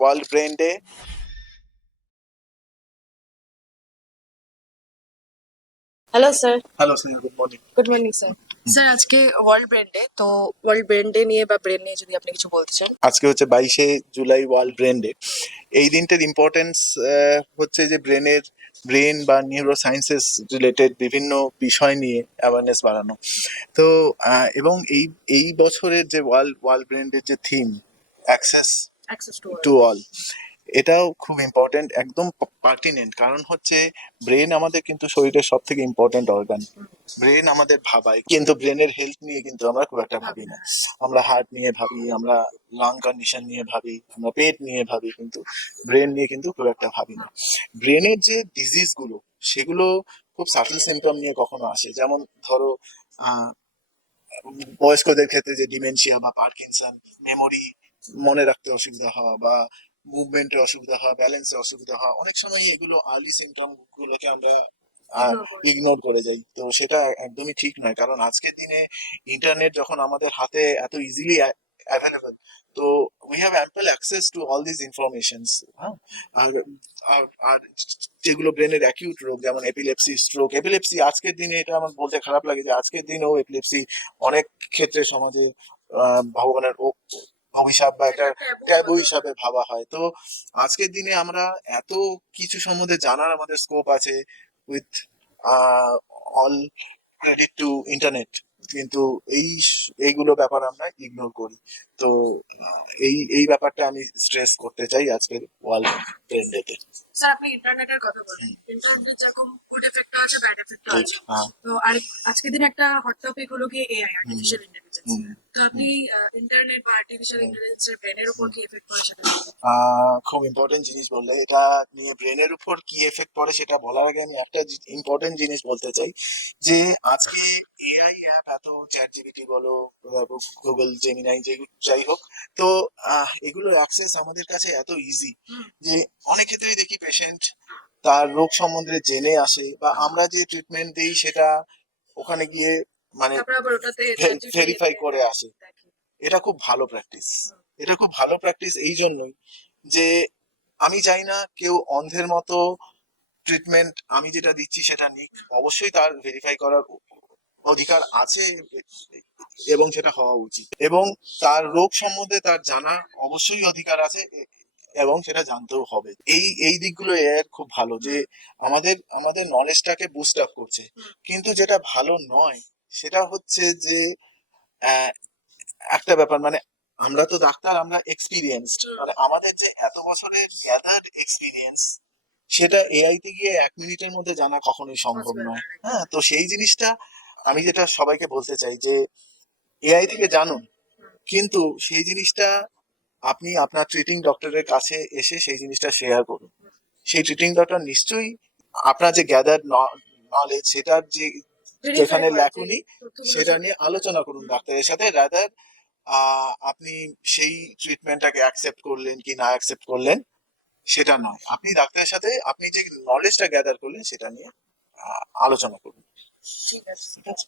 World brain day. Hello sir. Hello sir, good morning. Good morning sir. Sir আজকে world brain day, তো world brain day নিয়ে বা brain নিয়ে যদি আপনি কিছু বলতে চান। আজকে হচ্ছে 22শে জুলাই ওয়ার্ল্ড ব্রেন ডে। এই দিনটার ইম্পর্টেন্স হচ্ছে যে ব্রেন বা নিউরো সায়েন্সেস রিলেটেড বিভিন্ন বিষয় নিয়ে অ্যাওয়ারনেস বাড়ানো। তো এবং এই এই বছরের যে ওয়ার্ল্ড ব্রেন ডে যে theme, access access to to all, এটাও খুব ইম্পর্টেন্ট, একদম পার্টিনেন্ট। কারণ হচ্ছে ব্রেন আমাদের কিন্তু শরীরের সব থেকে ইম্পর্টেন্ট অর্গান। ব্রেন আমাদের ভাবায়, কিন্তু ব্রেনের হেলথ নিয়ে কিন্তু আমরা খুব একটা ভাবি না। আমরা হার্ট নিয়ে ভাবি, আমরা লাং কন্ডিশন নিয়ে ভাবি, আমরা পেট নিয়ে ভাবি, কিন্তু ব্রেন নিয়ে কিন্তু খুব একটা ভাবি না। ব্রেনের যে ডিজিজ গুলো, সেগুলো খুব সাটল সিমটম নিয়ে কখনো আসে। যেমন ধরো বয়স্কদের ক্ষেত্রে যে ডিমেনশিয়া বা পার্কিনসন, মেমোরি, মনে রাখতে অসুবিধা হওয়া বা মুভমেন্টে অসুবিধা হওয়া, ব্যালেন্সে অসুবিধা হওয়া, অনেক সময় এগুলো আর্লি সিমটম গুলোকে আমরা ইগনোর করে যাই। তো সেটা একদমই ঠিক নয়, কারণ আজকের দিনে ইন্টারনেট যখন আমাদের হাতে এত ইজিলি অ্যাভেলেবল, তো we have ample access to all this informations. হ্যাঁ, আর আর আর যেগুলো ব্রেনের অ্যাকিউট রোগ, যেমন এপিলেপসি, স্ট্রোক। এপিলেপসি আজকের দিনে, এটা আমার বলতে খারাপ লাগে যে আজকের দিনেও এপিলেপসি অনেক ক্ষেত্রে সমাজে ভগবানের অভিশাপ বা একটা ট্যাবু হিসাবে ভাবা হয়। তো আজকের দিনে আমরা এত কিছু সম্বন্ধে জানার আমাদের স্কোপ আছে, with all credit to internet, কিন্তু এইগুলো ব্যাপার আমরা ইগনোর করি। তো এই ব্যাপারটা আমি স্ট্রেস করতে চাই আজকের ওয়ার্ল্ড ব্রেন ডেতে। স্যার আপনি ইন্টারনেটের কথা বলেন, ইন্টারনেট যেরকম গুড এফেক্ট আছে ব্যাড এফেক্ট আছে। তো আর আজকের দিনে একটা হট টপিক হলো কি এআই, আর্টিফিশিয়াল ইন্টেলিজেন্স। তো আপনি ইন্টারনেট বা আর্টিফিশিয়াল ইন্টেলিজেন্সের ব্রেনের উপর কি এফেক্ট পড়ে সেটা নিয়ে খুব ইম্পর্টেন্ট জিনিস বললে। এটা নিয়ে ব্রেনের উপর কি এফেক্ট পড়ে সেটা বলার আগে আমি একটা ইম্পর্টেন্ট জিনিস বলতে চাই, যে আজকে এআই অ্যাপ, এত চ্যাট জিপিটি বলো, গুগল জেমিনাই, যাই হোক, তো এগুলোর অ্যাক্সেস আমাদের কাছে এত ইজি যে অনেক ক্ষেত্রেই দেখি পেশেন্ট তার রোগ সম্বন্ধে জেনে আসে, বা আমরা যে ট্রিটমেন্ট দিই সেটা ওখানে গিয়ে মানে তারপর আবার ওটাতে ভেরিফাই করে আসে। এটা খুব ভালো প্র্যাকটিস। এটা খুব ভালো প্র্যাকটিস এই জন্যই যে আমি চাই না কেউ অন্ধের মতো ট্রিটমেন্ট আমি যেটা দিচ্ছি সেটা নিক। অবশ্যই তার ভেরিফাই করার অধিকার আছে, এবং সেটা হওয়া উচিত, এবং তার রোগ সম্বন্ধে তার জানা অবশ্যই অধিকার আছে, এবং সেটা জানতেও হবে। এই দিকগুলো এর খুব ভালো, যে আমাদের আমাদের নলেজটাকে বুস্ট আপ করছে। কিন্তু যেটা ভালো নয় সেটা হচ্ছে যে আহ, একটা ব্যাপার, মানে আমরা তো ডাক্তার, আমরা এক্সপিরিয়েন্সড, মানে আমাদের যে এত বছরের গ্যাদার্ড এক্সপিরিয়েন্স, সেটা এআই তে গিয়ে 1 মিনিটের মধ্যে জানা কখনোই সম্ভব নয়। হ্যাঁ, তো সেই জিনিসটা আমি যেটা সবাইকে বলতে চাই, যে এআই থেকে জানুন, কিন্তু সেই জিনিসটা আপনি আপনার ট্রিটিং ডক্টরের কাছে এসে সেই জিনিসটা শেয়ার করুন। সেই ট্রিটিং ডক্টর নিশ্চয়ই আপনার যে গ্যাদার্ড নলেজ, সেটার যে যেখানে ল্যাকুনি, সেটা নিয়ে আলোচনা করুন ডাক্তারের সাথে, রাদার আপনি সেই ট্রিটমেন্টটাকে অ্যাকসেপ্ট করলেন কি না অ্যাকসেপ্ট করলেন সেটা নয়। আপনি ডাক্তারের সাথে আপনি যে নলেজটা গ্যাদার করলেন সেটা নিয়ে আলোচনা করুন। ঠিক আছে। ঠিক আছে।